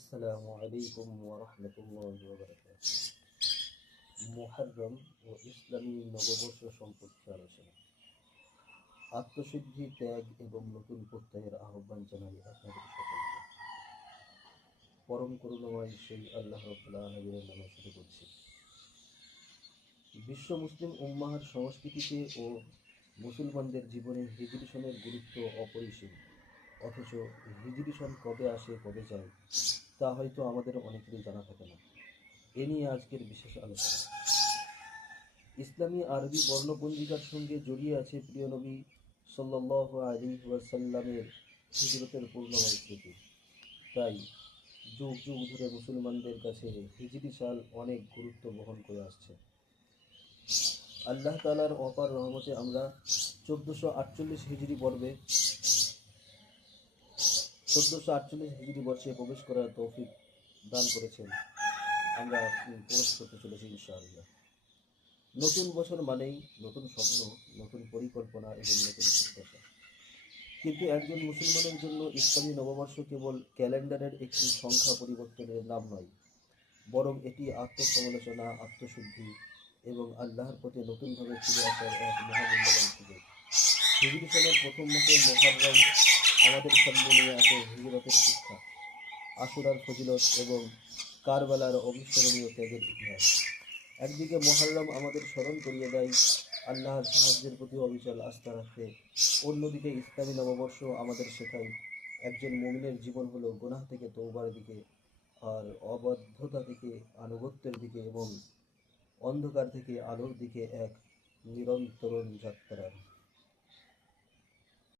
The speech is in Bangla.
আসসালামু আলাইকুম ওয়া রাহমাতুল্লাহি ওয়া বারাকাতুহু। মুহররম ও ইসলামী নববর্ষ সম্পর্কে আলোচনা। আত্মশুদ্ধি, ত্যাগ এবং নতুন প্রত্যয়ের আহ্বান জানাই আপনাদের সকলকে। পরম করুণাময় সেই আল্লাহ রাব্বুল আলামিনের নামে শুরু করছি। বিশ্ব মুসলিম উম্মাহর সংস্কৃতিতে ও মুসলমানদের জীবনে হিজরি সনের গুরুত্ব অপরিসীম। অথচ হিজরি সন কবে আসে কবে যায় তা হয়তো আমাদের অনেকেরই জানা থাকে না। এ নিয়ে আজকের বিশেষ আলোচনা। ইসলামী আরবি বর্ণপঞ্জিকার সঙ্গে জড়িয়ে আছে প্রিয় নবী সাল্লাল্লাহু আলাইহি ওয়াসাল্লামের হিজরতের পূর্ণময় স্মৃতি। তাই যুগ যুগ ধরে মুসলমানদের কাছে হিজরি সাল অনেক গুরুত্ব বহন করে আসছে। আল্লাহ তাআলার অপার রহমতে আমরা 1448 হিজরি বর্ষে প্রবেশ করার তৌফিক দান করেছেন। আমরা প্রবেশ করতে চলেছি ইনশাআল্লাহ। নতুন বছর মানেই নতুন স্বপ্ন, নতুন পরিকল্পনা এবং নতুন প্রত্যাশা। কিন্তু একজন মুসলমানের জন্য ইসলামী নববর্ষ কেবল ক্যালেন্ডারের একটি সংখ্যা পরিবর্তনের নাম নয়, বরং এটি আত্মসমালোচনা, আত্মশুদ্ধি এবং আল্লাহর প্রতি নতুনভাবে ফিরে আসার এক মহামূল্যবান সুযোগ। হিজরি সনের প্রথম মাসে মুহররম আমাদের সামনে নিয়ে আসে হিজরতের শিক্ষা, আশুরার ফজিলত এবং কারবালার অবিস্মরণীয় ত্যাগের ইতিহাস। একদিকে মুহররম আমাদের স্মরণ করিয়ে দেয় আল্লাহর সাহায্যের প্রতি অবিচল আস্থা রাখতে, অন্যদিকে ইসলামী নববর্ষ আমাদের শেখায় একজন মুমিনের জীবন হলো গুনাহ থেকে তওবার দিকে, আর অবাধ্যতা থেকে আনুগত্যের দিকে এবং অন্ধকার থেকে আলোর দিকে এক নিরন্তর যাত্রা।